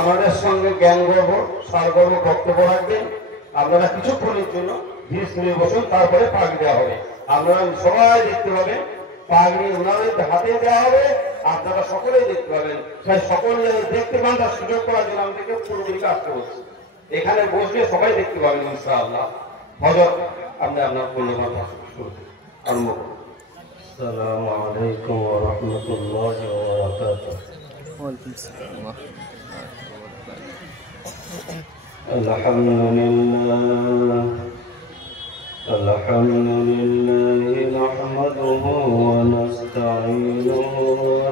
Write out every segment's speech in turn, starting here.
আমাদের সঙ্গে জ্ঞান গর্ব সারগর্ব বক্তব্য রাখবেন। আপনারা কিছুক্ষণের জন্য ধীরে স্থিরে বসুন, তারপরে পাক দেওয়া হবে। আপনারা সবাই দেখতে পাবেন, পাগড়ি ওনাদের হাতে দেওয়া হবে, আপনারা সকলেই দেখতে পাবেন। তাই সকলে দেখতে পান তার সুযোগ করার জন্য আমাদেরকে পুরোপুরি কাজ করছি। এখানে বসলে সবাই দেখতে পাবেন ইনশাআল্লাহ। হযরত আপনি আপনার মূল্যবান আরম্ভ করুন। আসসালামু আলাইকুম ওয়া রাহমাতুল্লাহি ওয়া বারাকাতুহু। ওয়ালাইকুম আসসালাম। আলহামদুলিল্লাহ নাহমাদুহু ওয়া নাস্তাঈনুহু ওয়া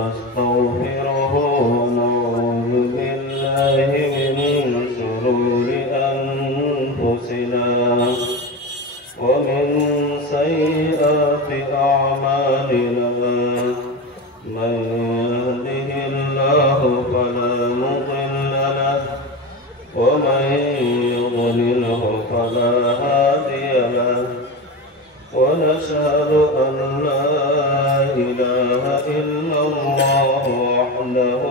নাস্তাগফিরুহু ওয়া নাউযু বিল্লাহি মিন শুরুরি আনফুসিনা ওয়া মিন সাইয়্যাতি আ'মালিনা। من يهده الله فلا مضل له ومن يضلله فلا هادي له ونشهد أن لا إله إلا الله وحده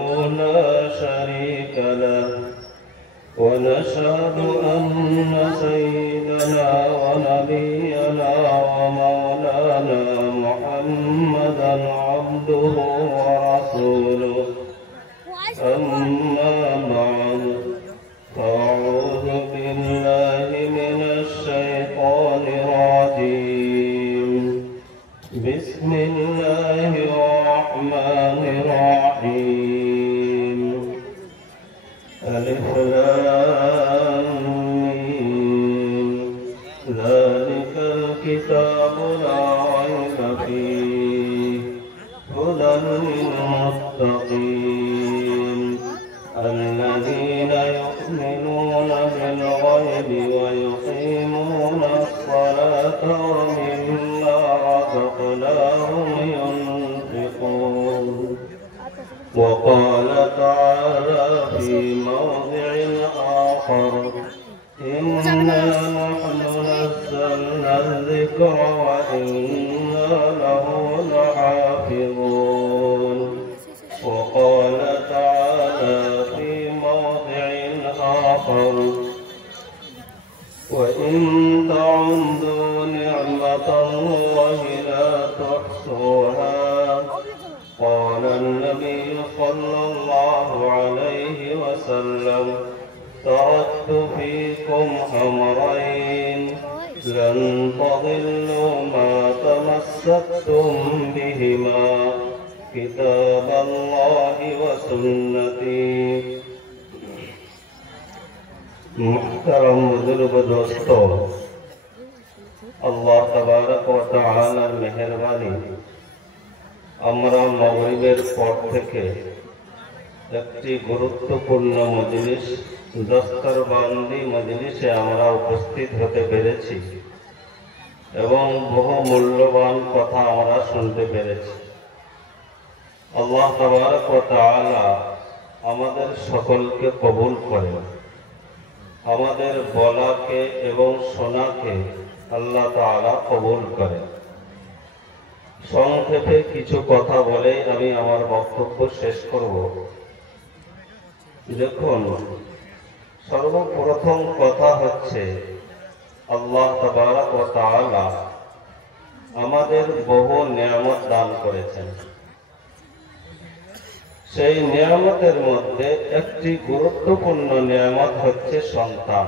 لا شريك له ونشهد أن سيدنا ونبينا ومولانا محمدا عبده ورسوله. أما بعد فأعوذ بالله من الشيطان الرجيم. بسم الله الرحمن الرحيم. ألف لام ميم. ذلك الكتاب لا ريب فيه هدى للمتقين الذين يؤمنون بالغيب ويقيمون الصلاة ومما رزقناهم ينفقون. وقال تعالى في موضع آخر إنا نحن نزلنا الذكر وإنا له لحافظون. وقال تعالى في موضع آخر وإن تعدوا نعمة الله لا تحصوها. قال النبي صلى الله عليه وسلم تركت فيكم أمرين لن تضلوا ما تمسكتم بهما كتاب الله وسنتي. محترم बुजुर्ग दोस्तों, अल्लाह तबारक व तआलाর মেহেরবানি আমরা মাগরিবের পর থেকে একটি গুরুত্বপূর্ণ মজলিস দস্তরবন্দি মজলিসে আমরা উপস্থিত হতে পেরেছি এবং বহু মূল্যবান কথা আমরা শুনতে পেরেছি। আল্লাহ তাবারক ওয়া তাআলা আমাদের সকলকে কবুল করেন। আমাদের বলাকে এবং শোনাকে আল্লাহ তাআলা কবুল করেন। সংক্ষেপে কিছু কথা বলে আমি আমার বক্তব্য শেষ করব। দেখুন, সর্বপ্রথম কথা হচ্ছে আল্লাহ তাবারক ওয়া তাআলা আমাদের বহু নিয়ামত দান করেছেন। সেই নিয়ামতের মধ্যে একটি গুরুত্বপূর্ণ নিয়ামত হচ্ছে সন্তান।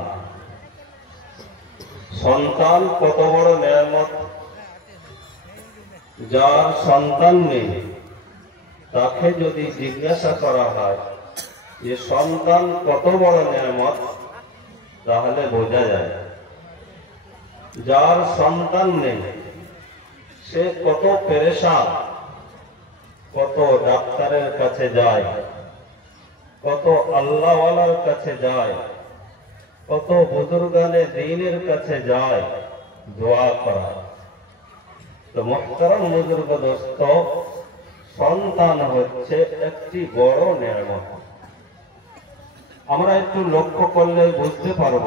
সন্তান কত বড় নিয়ামত! যার সন্তান নেই তাকে যদি জিজ্ঞাসা করা হয় যে সন্তান কত বড় নিয়ামত, তাহলে বোঝা যায় যার সন্তান নেই সে কত পেরেশান, কত ডাক্তারের কাছে যায়, কত আল্লাহওয়ালার কাছে যায়, কত বুজুর্গানে দ্বীনের কাছে যায় দোয়া করা। তো মুহতারাম বুজুর্গ দোস্ত, সন্তান হচ্ছে একটি বড় নিয়ামত। আমরা একটু লক্ষ্য করলে বুঝতে পারব,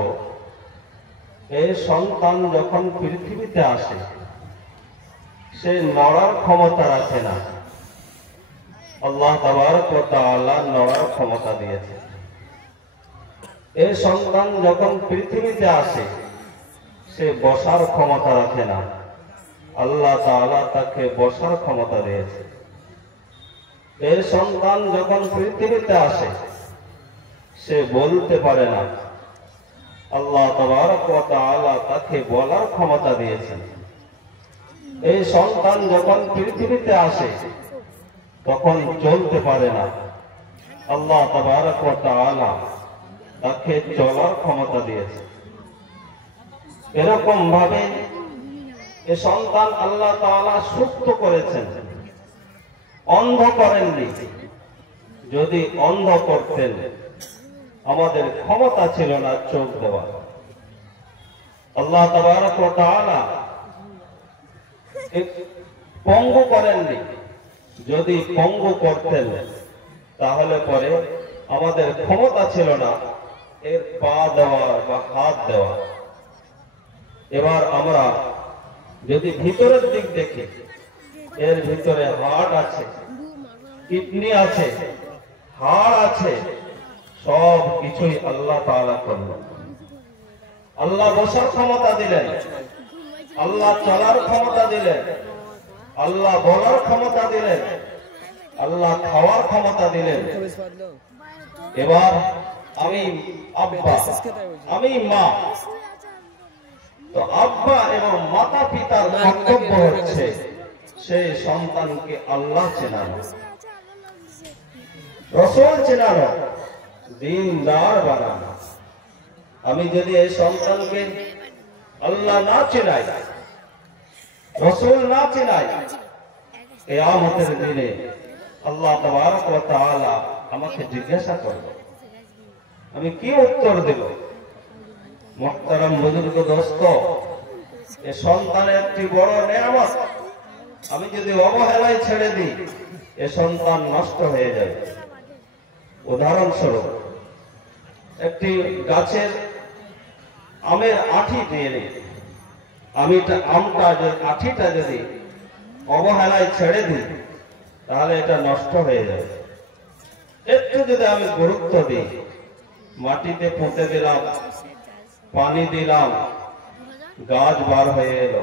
এই সন্তান যখন পৃথিবীতে আসে সে নড়ার ক্ষমতা রাখে না, আল্লাহ তাবারক ওয়া তাআলা নড়ার ক্ষমতা দিয়েছে। এই সন্তান যখন পৃথিবীতে আসে সে বসার ক্ষমতা রাখে না, আল্লাহ তাআলা তাকে বসার ক্ষমতা দিয়েছে। এই সন্তান যখন পৃথিবীতে আসে সে বলতে পারে না, আল্লাহ তাবারক ওয়া তাআলা তাকে বলার ক্ষমতা দিয়েছেন। এই সন্তান যখন পৃথিবীতে আসে তখন চলতে পারে না, আল্লাহ তাবারক ওয়া তাআলা তাকে চলার ক্ষমতা দিয়েছে। এরকম ভাবে এই সন্তান আল্লাহ তাআলা সুস্থ করেছেন, অন্ধ করেননি। যদি অন্ধ করতেন আমাদের ক্ষমতা ছিল না চোখ দেওয়া। আল্লাহ তাবারক ওয়া তাআলা পঙ্গু করেননি। যদি পঙ্গু করতেন তাহলে পরে আমাদের ক্ষমতা ছিল না এর পা দেওয়া বা হাত দেওয়া। এবার আমরা যদি ভিতরের দিক দেখি, এর ভিতরে হার্ট আছে, কিডনি আছে, হাড় আছে, সব কিছুই আল্লাহ তাআলা করলেন। আল্লাহ বসার ক্ষমতা দিলেন, আল্লাহ চলার ক্ষমতা দিলেন, আল্লাহ বলার ক্ষমতা দিলেন, আল্লাহ খাওয়ার ক্ষমতা দিলেন। এবার আমি আব্বা, আমি মা, তো আব্বা এবং মাতা পিতার কর্তব্য হচ্ছে সেই সন্তানকে আল্লাহ চেনানো, রাসূল চেনানো, দ্বীনদার বানানো। আমি যদি এই সন্তানকে আল্লাহ না চেনাই, রাসূল না চেনাই, কিয়ামতের দিনে আল্লাহ তাবারক ওয়া তাআলা আমাকে জিজ্ঞাসা করবে, আমি কি উত্তর দেব? মুহতারাম বুজুর্গ দোস্ত, এই সন্তানের একটি বড় নেয়ামত। আমি যদি অবহেলায় ছেড়ে দিই এ সন্তান নষ্ট হয়ে যাবে। উদাহরণস্বরূপ একটি গাছের আমের আঠি দিয়ে নিই, আঠিটা যদি অবহেলায় ছেড়ে দিই তাহলে এটা নষ্ট হয়ে যাবে। একটু যদি আমি গুরুত্ব দিই, মাটিতে পুঁতে দিলাম, পানি দিলাম, গাছ বার হয়ে এলো,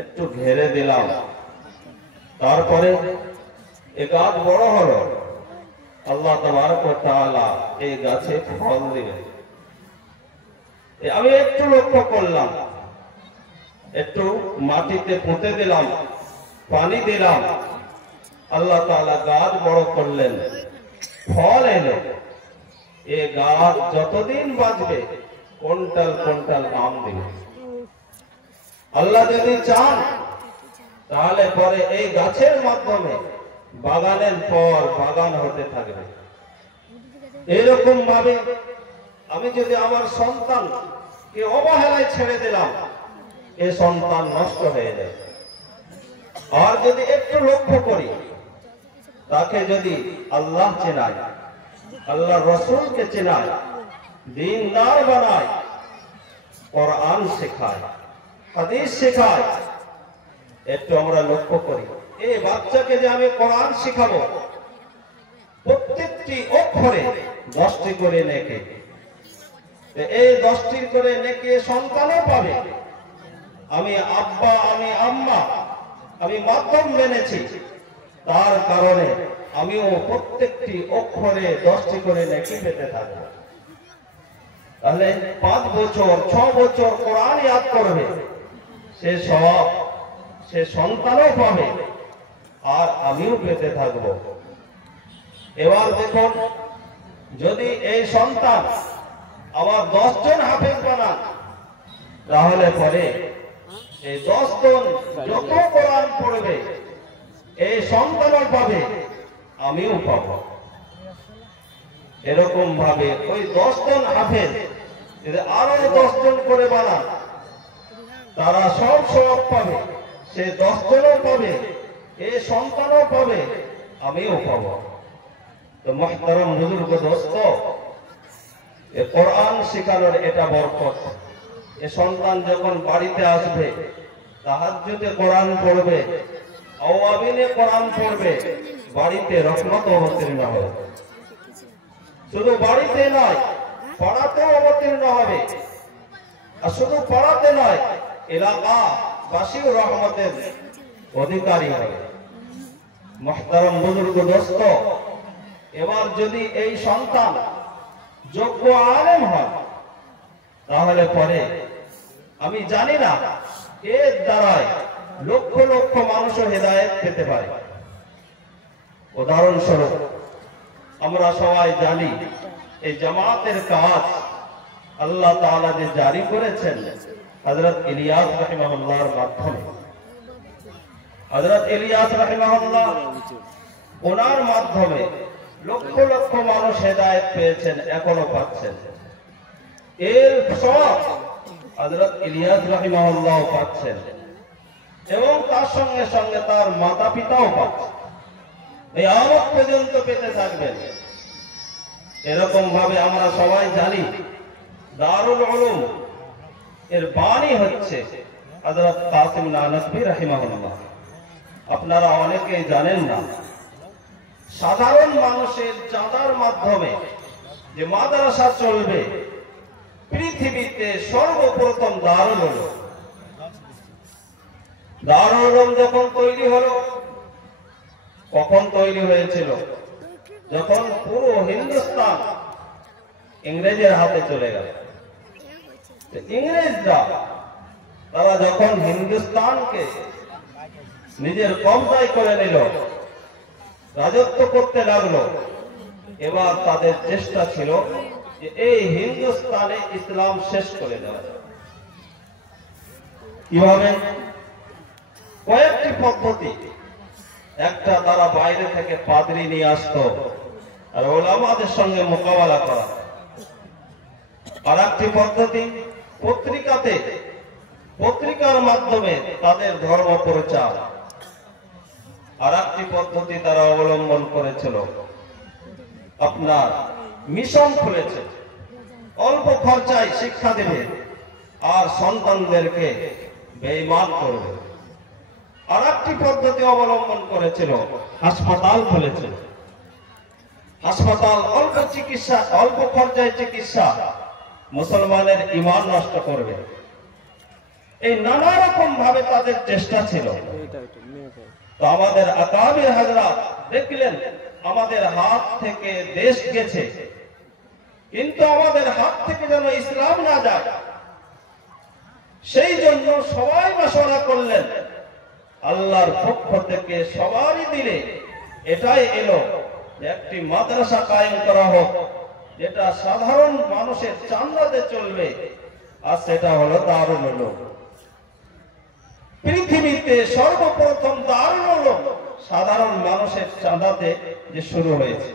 একটু ঘেরে দিলাম, তারপরে এ গাছ বড় হলো, আল্লাহ তাবারক ওয়া তাআলা এই গাছে ফল দিবেন। আমি একটু লক্ষ্য করলাম, একটু মাটিতে পুঁতে দিলাম, পানি দিলাম, আল্লাহ তাআলা গাছ বড় করলেন, ফল এলো। এ গাছ যতদিন বাঁচবে কুইন্টাল কুইন্টাল আম দিবে। আল্লাহ যদি চান তাহলে পরে এই গাছের মাধ্যমে বাগানের পর বাগান হতে থাকবে। এরকম ভাবে আমি যদি আমার সন্তানকে অবহেলায় ছেড়ে দিলাম, এ সন্তান নষ্ট হয়ে যায়। আর যদি একটু লক্ষ্য করি, তাকে যদি আল্লাহ চেনায়, আল্লাহ রাসূলকে চেনায়, দ্বীনদার বানায়, কোরআন শেখায়, হাদিস শেখায়, একটু আমরা লক্ষ্য করি। এই বাচ্চাকে যে আমি কোরআন শেখাবো, প্রত্যেকটি অক্ষরে 10টি করে নেকি, এই 10টি করে নেকি সন্তানও পাবে। আমি আব্বা, আমি আম্মা, আমি মাধ্যম মেনেছি, তার কারণে আমিও প্রত্যেকটি অক্ষরে 10টি করে নেকি পেতে থাকবো। তাহলে 5 বছর 6 বছর কোরআন ইয়াদ করবে, সে সব সে সন্তানও পাবে আর আমিও পেতে থাকবো। এবার দেখুন, যদি এই সন্তান আবার 10 জন হাফেজ বানান, তাহলে পরে এই 10 জন যত কোরআন পড়বে এই সন্তানও পাবে, আমিও পাবো। এরকম ভাবে ওই 10 জন হাফেজ যদি আরো 10 জন করে বানান, তারা সব সওয়াব পাবে, সে 10 জনও পাবে, এই সন্তানও পাবে, আমিও পাবো। তো মুহতারাম বুজুর্গ দোস্ত, এ কোরআন শেখানোর এটা বরকত। এ সন্তান যখন বাড়িতে আসবে, তাহাজ্জুদে কোরআন পড়বে, আওয়াবিনে কোরআন পড়বে, বাড়িতে রহমত অবতীর্ণ হবে। শুধু বাড়িতে নয়, পাড়াতেও অবতীর্ণ হবে। আর শুধু পাড়াতে নয়, এলাকাবাসীও রহমতের অধিকারী হবে। মুহতারাম বুজুর্গ দোস্ত, এবার যদি এই সন্তান যোগ্য আলেম হয়, তাহলে পরে আমি জানি না এর দ্বারায় লক্ষ লক্ষ মানুষও হেদায়েত পেতে পারে। উদাহরণস্বরূপ আমরা সবাই জানি এই জামাতের কাজ আল্লাহ তাআলা যে জারি করেছেন হযরত ইলিয়াস রাহিমাহুল্লাহর মাধ্যমে। হযরত ইলিয়াস রাহিমাহুল্লাহ ওনার মাধ্যমে লক্ষ লক্ষ মানুষ হেদায়েত পেয়েছেন, এখনো পাচ্ছেন। এর সওয়াব হযরত ইলিয়াস রাহিমাহুল্লাহ পাচ্ছেন এবং তার সঙ্গে সঙ্গে তার মাতা পিতাও পাচ্ছেন। এই আমত পর্যন্ত পেতে থাকবেন। এরকম ভাবে আমরা সবাই জানি দারুল উলুম এর বাণী হচ্ছে হযরত কাসিম নানভী রাহিমাহুল্লাহ। আপনারা অনেকেই জানেন না, সাধারণ মানুষের চাঁদার মাধ্যমে যে মাদ্রাসা চলবে পৃথিবীতে সর্বপ্রথম দারুল উলুম। দারুল উলুম যখন তৈরি হলো, কখন তৈরি হয়েছিল? যখন পুরো হিন্দুস্তান ইংরেজের হাতে চলে গেল। ইংরেজরা তারা যখন হিন্দুস্তানকে নিজের কবজায় করে নিল, রাজত্ব করতে লাগলো, এবার তাদের চেষ্টা ছিল যে এই হিন্দুস্তানে ইসলাম শেষ করে দেওয়া যায়। কিভাবে? কয়েকটি পদ্ধতি। একটা, তারা বাইরে থেকে পাদ্রী নিয়ে আসতো আর ওলামাদের সঙ্গে মোকাবেলা করা। আর একটি পদ্ধতি, পত্রিকার মাধ্যমে তাদের ধর্ম প্রচার। আর একটি পদ্ধতি তারা অবলম্বন করেছিল, আপনার মিশন খুলেছে, অল্প খরচায় শিক্ষা দেবে আর সন্তানদেরকে বেঈমান করবে। আর একটি পদ্ধতি অবলম্বন করেছিল, হাসপাতাল খুলেছে। হাসপাতাল, অল্প চিকিৎসা, অল্প খরচায় চিকিৎসা, মুসলমানের ঈমান নষ্ট করবে। এই নানা রকম ভাবে তাদের চেষ্টা ছিল। তো আমাদের আকাবির হযরত দেখলেন আমাদের হাত থেকে দেশ গেছে, কিন্তু আমাদের হাত থেকে যেন ইসলাম না যায়, সেই জন্য সবাই মাশওয়ারা করলেন। আল্লাহর পক্ষ থেকে সবারই দিলে এটাই এলো যে একটি মাদ্রাসা কায়েম করা হোক, যেটা সাধারণ মানুষের চাঁদাতে চলবে, আর সেটা হলো দারুল উলুম। পৃথিবীতে সর্বপ্রথম দারুল উলুম সাধারণ মানুষের চাঁদাতে যে শুরু হয়েছে,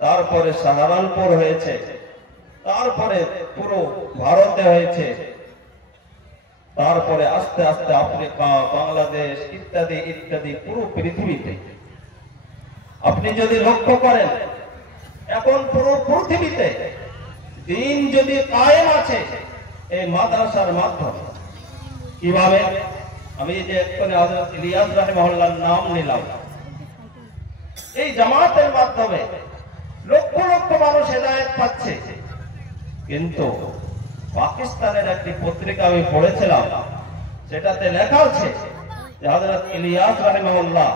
তারপরে সাহারানপুর হয়েছে, তারপরে পুরো ভারতে হয়েছে, তারপরে আস্তে আস্তে আফ্রিকা, বাংলাদেশ ইত্যাদি ইত্যাদি পুরো পৃথিবীতে। আপনি যদি লক্ষ্য করেন, এখন পুরো পৃথিবীতে দিন যদি কায়েম আছে এই মাদ্রাসার মাধ্যমে। কিভাবে? আমি যে এক্ষুনি হযরত ইলিয়াস রাহিমাহুল্লাহর নাম নিলাম, এই জামাতের মাধ্যমে লক্ষ লক্ষ মানুষ হেদায়েত পাচ্ছে। কিন্তু পাকিস্তানের একটি পত্রিকা আমি পড়েছিলাম, সেটাতে লেখা আছে যে হযরত ইলিয়াস রাহিমাহুল্লাহ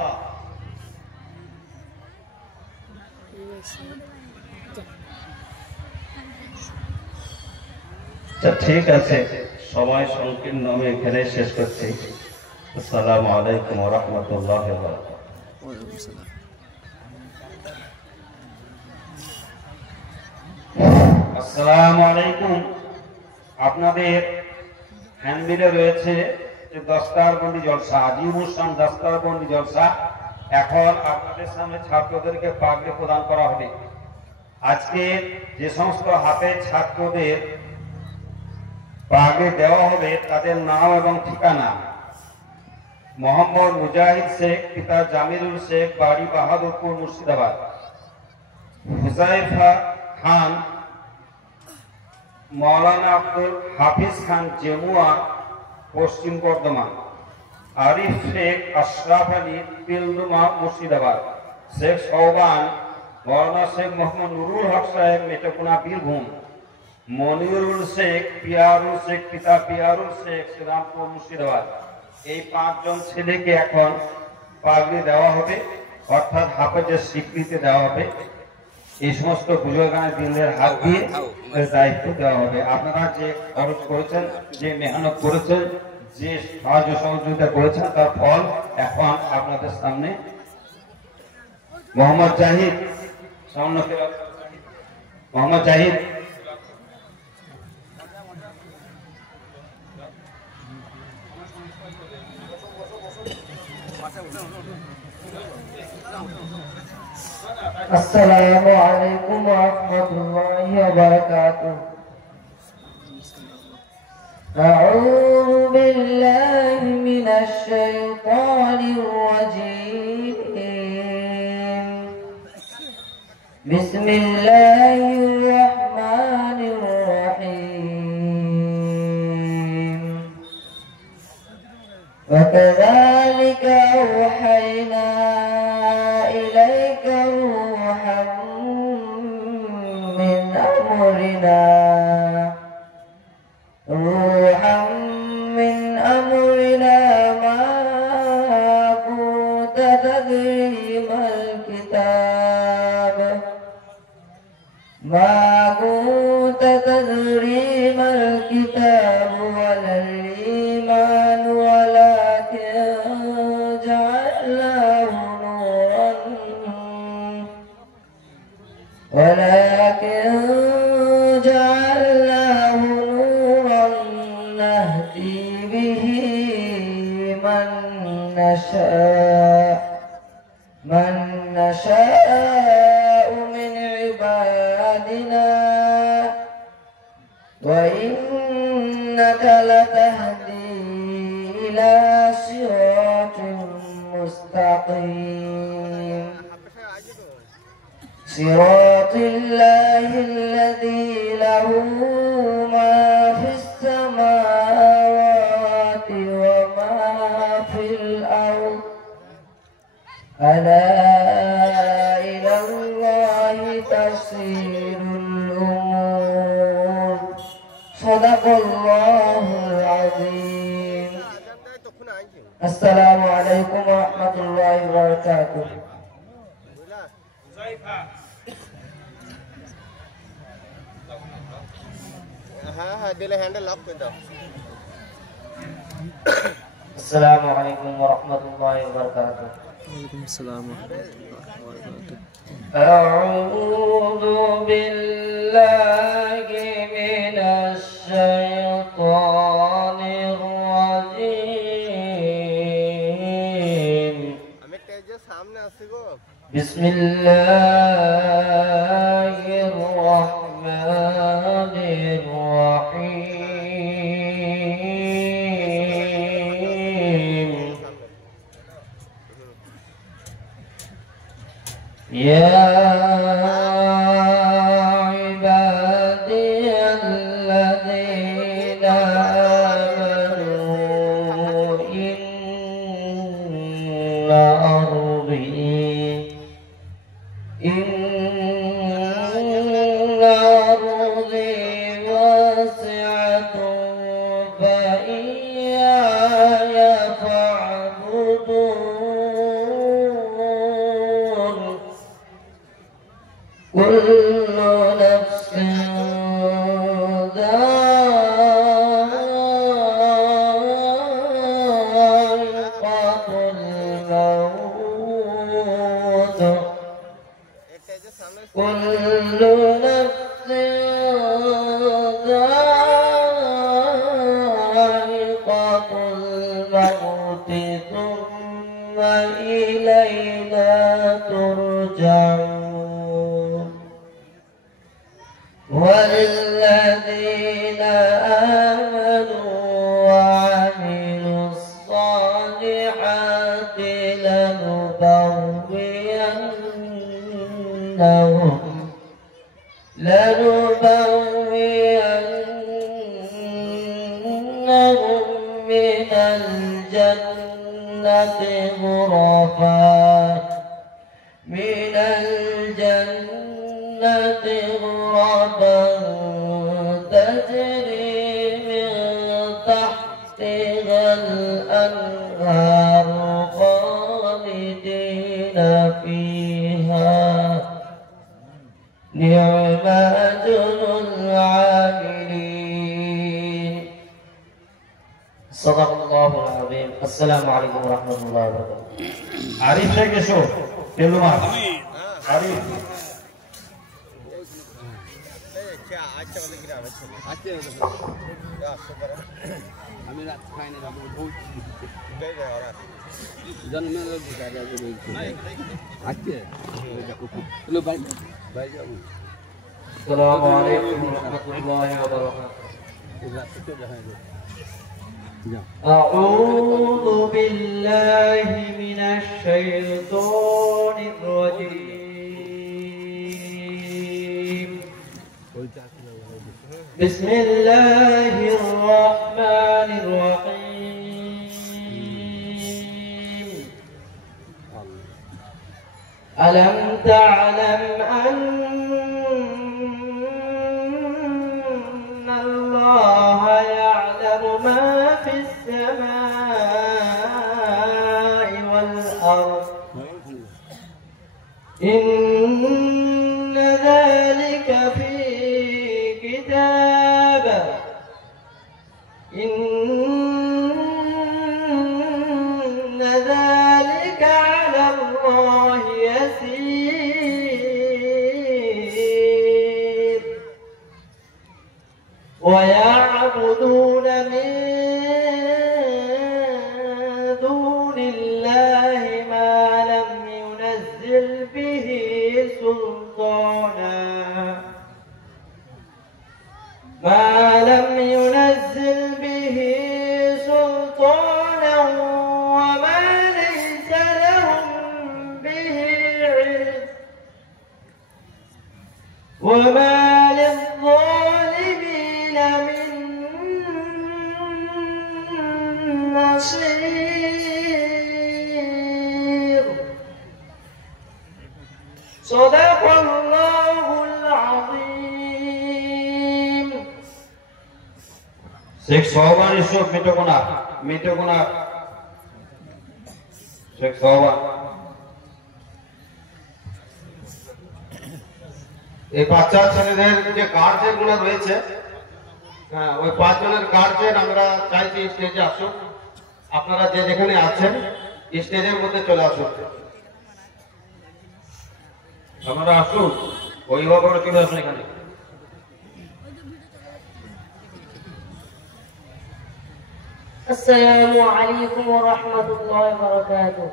ঠিক আছে, সময় সংকীর্ণ, আমি এখানে শেষ করছি। আসসালামু আলাইকুম ওয়া রাহমাতুল্লাহি ওয়া বারাকাতুহু। আসসালামু আলাইকুম। আপনাদের হ্যান্ডবিলে রয়েছে যে দস্তারবন্দি জলসা, আজিমুল শান দস্তারবন্দি জলসা। এখন আপনাদের সামনে ছাত্রদেরকে পাগড়ি প্রদান করা হবে। আজকে যে সমস্ত হাতে ছাত্রদের পাগড়ি দেওয়া হবে তাদের নাম এবং ঠিকানা: মোহাম্মদ মুজাহিদ শেখ, পিতা জামিরুল শেখ, বাড়ি বাহাদুরপুর, মুর্শিদাবাদ; হুজাইফা খান, মৌলানা আব্দুল হাফিজ খান, জেমুয়া, পশ্চিম বর্ধমান; আরিফ শেখ, আশরাফ আলী, তিলদুমা, মুর্শিদাবাদ; শেখ সৌবান, মৌলানা শেখ মোহাম্মদ নুরুল হক সাহেব মেটকুনা বীরভূম, মনিরুল শেখ, পিয়ারুল শেখ পিতা পিয়ারুল শেখ শ্রীরামপুর মুর্শিদাবাদ। এই 5 জন ছেলেকে এখন পাগড়ি দেওয়া হবে, অর্থাৎ হাফেজের স্বীকৃতি দেওয়া হবে। এই সমস্ত বুজুর্গানের দিনের হাত দিয়ে দায়িত্ব দেওয়া হবে। আপনারা যে খরচ করেছেন, যে মেহনত করেছেন, যে সাহায্য সহযোগিতা করেছেন, তার ফল এখন আপনাদের সামনে। মোহাম্মদ জাহিদ, মোহাম্মদ জাহিদ। السلام عليكم ورحمة الله وبركاته. أعوذ بالله من الشيطان الرجيم. بسم الله الرحمن الرحيم. وكذلك أوحينا إليك روحا من أمرنا ما كنت تدري ما الكتاب ولا الإيمان ولكن جعلناه نورا نهدي به من نشاء من عبادنا وإنك لتهدي إلى صراط مستقيم. صراط الله الذي له ما في السماوات وما في الأرض ألا إلى الله تصير الأمور. صدق الله العظيم. السلام عليكم ورحمة الله وبركاته. السلام عليكم ورحمة الله وبركاته. وعليكم السلام ورحمة الله وبركاته. أعوذ بالله من الشيطان الرجيم. بسم الله الرحمن الرحيم. يا عبادي الذين آمنوا إن أرضي واسعة فإياي فاعبدون. كل نفس ذائقة الموت. كل نفس ذائقة الموت ثم إلينا ترجعون. والذين آمنوا وعملوا الصالحات لنبوئنهم من الجنة من الجنة غرفا تجري من تحتها الأنهار خالدين فيها نعم أجر العاملين. صدق الله العظيم. السلام عليكم ورحمة الله وبركاته. আরিফ শেখ এসো তেলুমা আরিফ আমি রাত খাই না জন্মের আজকে ভাই ভাই যাবো। السلام عليكم ورحمة الله وبركاته. أعوذ بالله من الشيطان الرجيم. بسم الله الرحمن الرحيم. ألم تعلم أن الله يعلم ما في السماء والأرض إن ذلك في كتاب إن ذلك على الله يسير. ويعبدون من دون الله ما لم ينزل به سلطانا وما ليس لهم به علم وما للظالمين من نصير. صدق الله العظيم. শেখ সোহবান এসো মিটকোনা শেখ সোহবান এই বাচ্চা ছেলেদের যে গার্জেন গুলো রয়েছে, হ্যাঁ, ওই 5 জনের গার্জেন আমরা চাইছি স্টেজে আসুন। আপনারা যে যেখানে আছেন স্টেজের মধ্যে চলে আসুন। আপনারা আসুন, অভিভাবকরা চলে আসুন এখানে। السلام عليكم ورحمة الله وبركاته.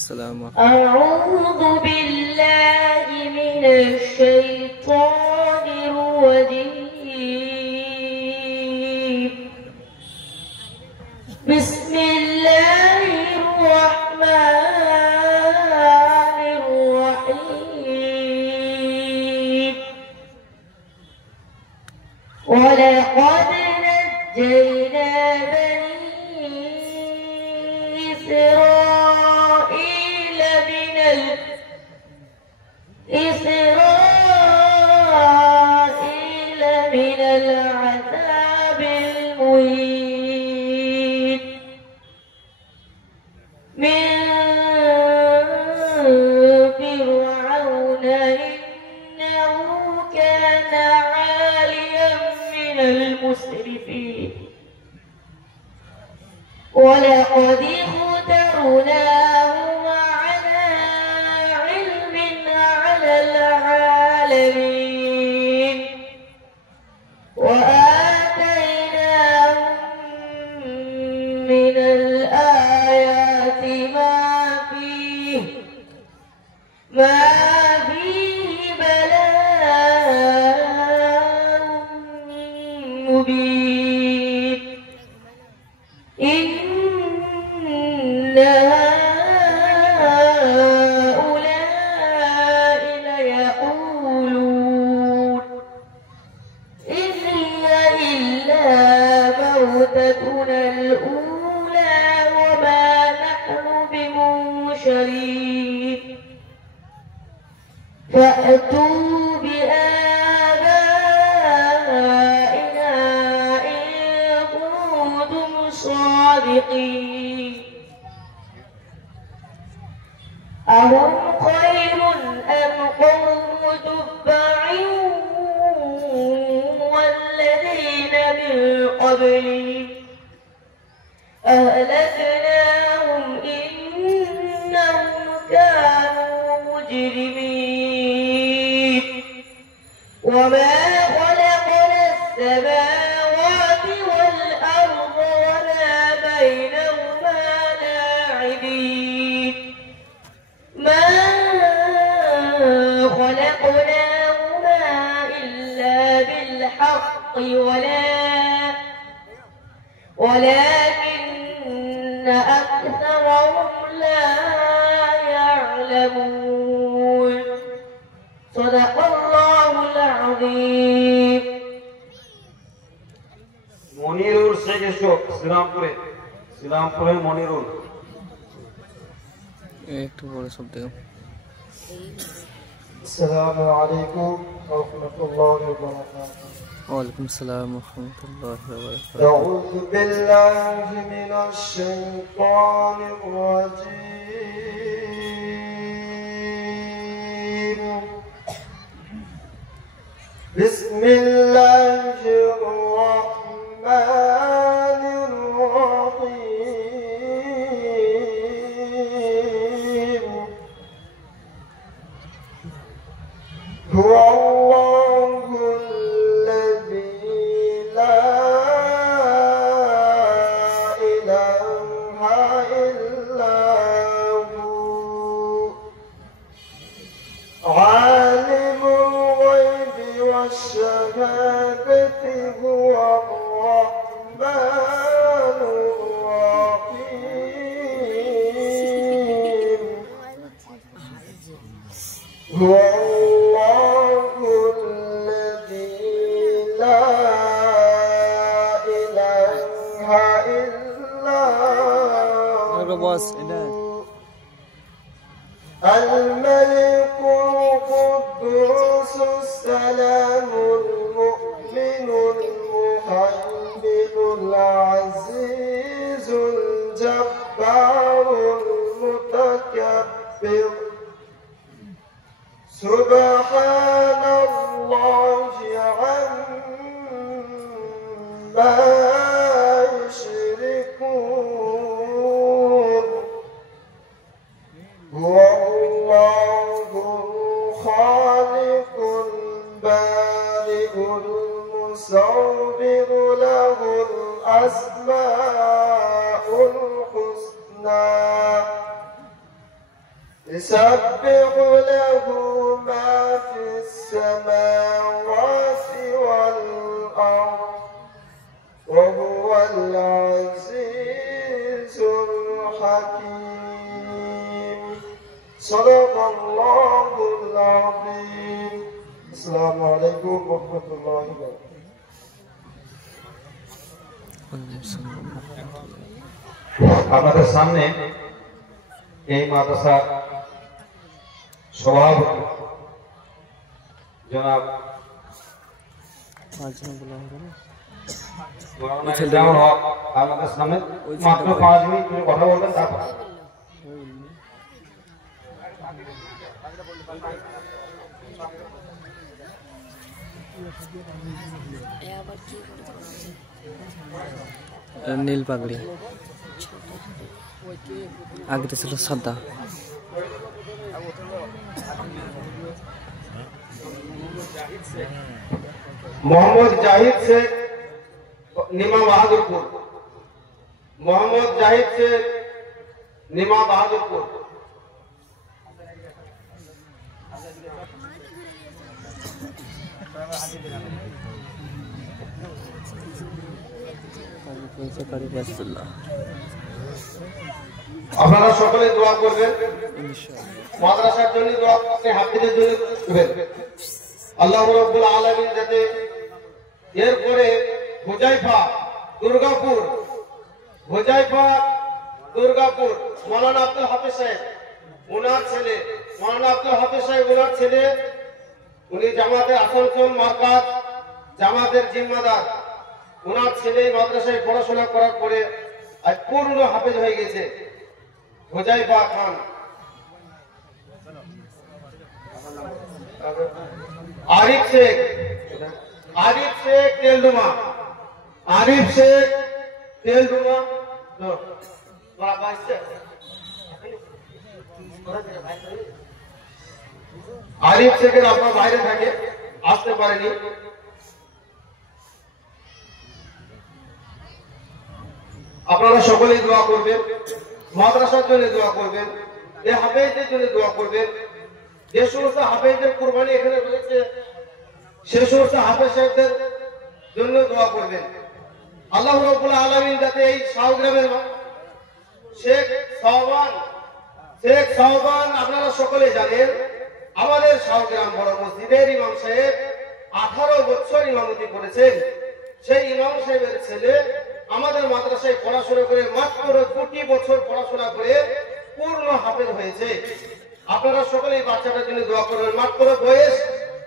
السلام أعوذ بالله من الشيطان الرجيم. بسم الله الرحمن الرحيم. ولقد نجينا بني إسرائيل من العذاب المهين من فرعون إنه كان عاليا من المسرفين. ولقد اخترناهم على علم على العالمين وآتيناهم من الآيات ما فيه بلاء مبين. إن هؤلاء ليقولون إن هي إلا موتتنا الأولى وما نحن بمنشرين. فأتوا بآبائنا إن كنتم صادقين أهم خير أم قوم تبع والذين من قبلهم أهلكناهم إنهم كانوا مجرمين وما خلقنا السماوات والأرض وما بينهما لاعبين ما خلقناهما إلا بالحق ولكن أكثرهم لا يعلمون صدق الله العظيم মনিরুল শেখ এসব শ্রীরামপুরের মনিরুল। একটু বড় সব দেখো। আসসালামু আলাইকুম ওয়া রাহমাতুল্লাহি ওয়া বারাকাতুহু। ওয়ালাইকুম আসসালাম ওয়া রাহমাতুল্লাহি ওয়া বারাকাতুহু। আউযু বিল্লাহি মিনাশ শাইতানির রাজীম। বিসমিল্লাহির রাহমানির রাহিম। هو الله الذي لا إله إلا هو عالم الغيب والشهادة هو الرحمن الرحيم هو الله الذي لا إله إلا هو الملك القدوس السلام المؤمن المهيمن العزيز الجبار المتكبر سبحان الله عما يشركون هو الله الخالق البارئ المصور له الأسماء الحسنى يسبح له ما في السماوات والأرض وهو العزيز الحكيم صدق الله العظيم السلام عليكم ورحمة الله وبركاته আপনাদের সামনে এই মাদ্রাসা সভাপতি জনাব জামাল হক আমাদের সামনে মাত্র 5 মিনিট কথা বলবেন। তারপর নীল পাগড়ি আগে ছিল সাদা। মোহাম্মদ জাহিদ শেখ নিমা বাহাদুরপুর। মোহাম্মদ জাহিদ শেখ নিমা বাহাদুরপুর। আপনারা সকলে দোয়া করবেন, মাদ্রাসার জন্য দোয়া করবেন, হাফিজের জন্য করবেন। আল্লাহ রাব্বুল আলামিন যাতে এরপরে হুজাইফা দুর্গাপুর মাওলানা আব্দুল হাফিজ সাহেব ওনার ছেলে মৌলানা আব্দুল হাফিজ সাহেব ওনার ছেলে, উনি জামাতের আসানসোল মার্কাজ জামাতের জিম্মাদার। ওনার ছেলে মাদ্রাসায় পড়াশোনা করার পরে আজ পূর্ণ হাফেজ হয়ে গেছে, হোজাইফা খান। আরিফ শেখ, আরিফ শেখ তেলডুমা, আরিফ শেখ তেলডুমা। আরিফ শেখের আপনার বাইরে থাকে, আসতে পারেনি। আপনারা সকলেই দোয়া করবেন, মাদ্রাসার জন্য দোয়া করবেন, এই হাফেজদের জন্য দোয়া করবেন। যে সমস্ত হাফেজদের কুরবানি এখানে রয়েছে সে সমস্ত হাফেজ সাহেবদের জন্য দোয়া করবেন। আল্লাহ রাব্বুল আলামিন যাতে এই শাহগ্রামের শেখ শাহবান আপনারা সকলে জানেন, আমাদের শাহগ্রাম বড় মসজিদের ইমাম সাহেব 18 বছর ইমামতি করেছেন। সেই ইমাম সাহেবের ছেলে আমাদের মাদ্রাসায় পড়াশোনা করে মাত্র 2 বছর পড়াশোনা করে পূর্ণ হাফেজ হয়েছে। আপনারা সকলেই বাচ্চাটার জন্য দোয়া করবেন। মাত্র বয়স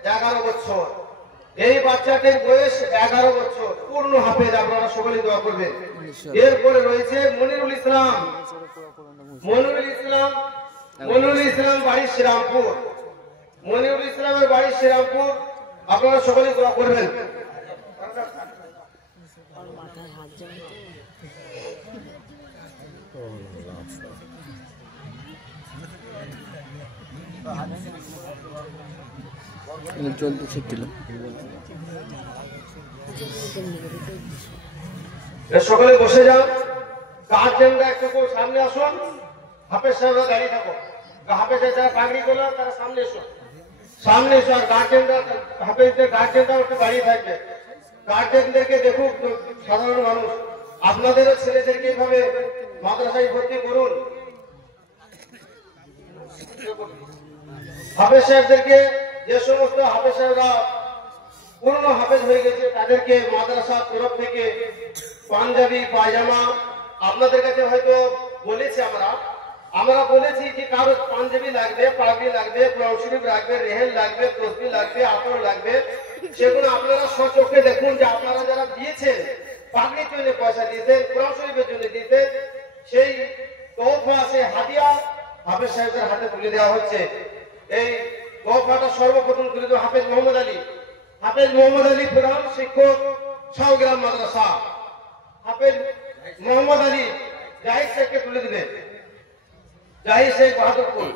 11 বছর, এই বাচ্চাটির বয়স 11 বছর, পূর্ণ হাফেজ। আপনারা সকলেই দোয়া করবেন। এরপরে রয়েছে মনিরুল ইসলাম, মনিরুল ইসলাম, মনিরুল ইসলাম বাড়ি শ্রীরামপুর, মনিরুল ইসলামের বাড়ি শ্রীরামপুর। আপনারা সকলেই দোয়া করবেন। জলদি ছিট দিল। সকলে বসে যান, গার্জেনরা একটু সামনে আসুন, হাফেজ সাহেবরা দাঁড়িয়ে থাকো। হাফেজ যারা পাগড়ি করলো তারা সামনে এসো, সামনে এসো। আর গার্জেনরা, হাফেজদের গার্জেনরা একটু দাঁড়িয়ে থাকবে। গার্জেনদেরকে দেখুক, সাধারণ মানুষ আপনাদেরও ছেলেদেরকে এইভাবে মাদ্রাসায় ভর্তি করুন। হাফেজ সাহেবদেরকে, যে সমস্ত হাফেজ সাহেবরা পূর্ণ হাফেজ হয়ে গেছে তাদেরকে মাদ্রাসার তরফ থেকে পাঞ্জাবি পায়জামা, আপনাদের কাছে হয়তো বলেছি আমরা বলেছি যে কারো পাঞ্জাবি লাগবে, পাগড়ি লাগবে, কোরআন শরীফ লাগবে, রেহেল লাগবে, তসবিহ লাগবে, আতর লাগবে, সেগুলো আপনারা সচক্ষে দেখুন যে আপনারা যারা দিয়েছেন, পাগড়ির জন্য পয়সা দিয়েছেন, কোরআন শরীফের জন্য দিয়েছেন, সেই তোহফা, সেই হাদিয়া হাফেজ সাহেবদের হাতে তুলে দেওয়া হচ্ছে। এই তোহফাটা সর্বপ্রথম তুলে দেওয়া হাফেজ মোহাম্মদ আলী, হাফেজ মোহাম্মদ আলী প্রধান শিক্ষক শাহগ্রাম মাদ্রাসা। হাফেজ মোহাম্মদ আলী জাহিদ শেখকে তুলে দিবে, জাহিদ শেখ বাহাদুরপুর।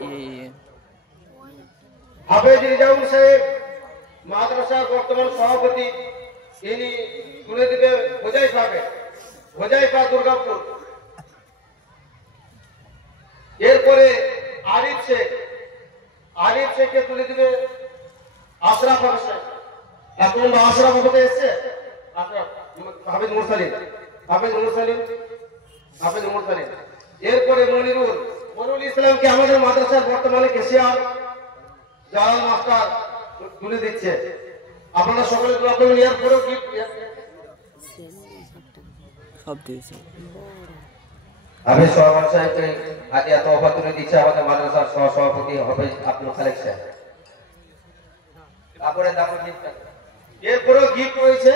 হাফেজ রিজাউল সাহেব মাদ্রাসার বর্তমান সভাপতি, ইনি তুলে দিবে হোজাইফা দুর্গাপুর। এরপরে আরিফ শেখকে তুলে দিবে আশরাফ হোসেন। এখন আশরাফ হতে এসছে হাফেজ মুরসালিম। এরপরে মনিরুল ইসলামকে আমাদের মাদ্রাসার বর্তমানে কেশিয়ার জালাল মাস্টার তুলে দিচ্ছে। আপনারা সকলে দোয়া করবেন। এরপরেও সব দিয়েছে। হাফেজ সোহাগ সাহেবকে হাদিয়া তোহফা তুলে দিচ্ছে আমাদের মাদ্রাসার সহসভাপতি হাফেজ আব্দুল খালেক সাহেব। এরপরেও গিফট রয়েছে।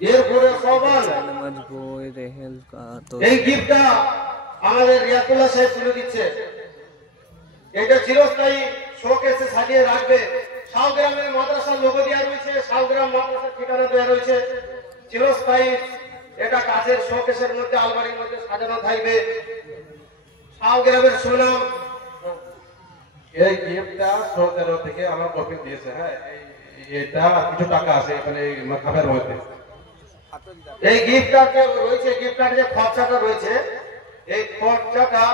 এরপরে নামাজ বই, রেহেল, এই গিফটটা আমাদের রিয়াতুল্লাহ সাহেব তুলে দিচ্ছে। এটা চিরস্থায়ী শোকেসে সাজিয়ে রাখবে। শাহগ্রামের মাদ্রাসার লোগো দেওয়া রয়েছে, শাহগ্রাম মাদ্রাসার ঠিকানা দেওয়া রয়েছে, চিরস্থায়ী। এটা কাছের শোকেসের মধ্যে, আলমারির মধ্যে সাজানো থাকবে। শাহগ্রামের সুনাম। এই গিফটটা সৌদি থেকে আমার কপি দিয়েছে। হ্যাঁ, এটা কিছু টাকা আছে এখানে খামের মধ্যে। এই গিফটটা রয়েছে, গিফটটার যে খরচাটা রয়েছে, এই খরচাটা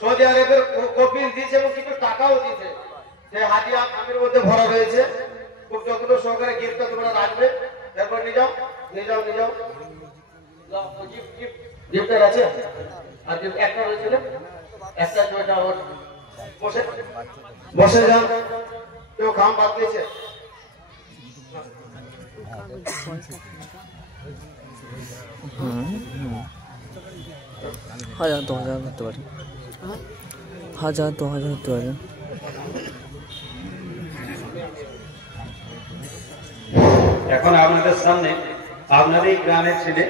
সৌদি আরবের কপিল দিয়েছে এবং কিছু টাকাও দিয়েছে। যে হাদিয়া খামের মধ্যে ভরা রয়েছে। খুব যত্ন সহকারে গিফটটা তোমরা রাখবে। এরপর নিয়ে যাও। গিফটার আছে আর গিফট একটা রয়েছে না, একটা দুইটা। বসে যান। কেউ খাম বাদ দিয়েছে? 1000 2000 হতে পারে, 1000 2000 হতে পারে। এখন আপনাদের সামনে আপনাদের গ্রামের ছেলে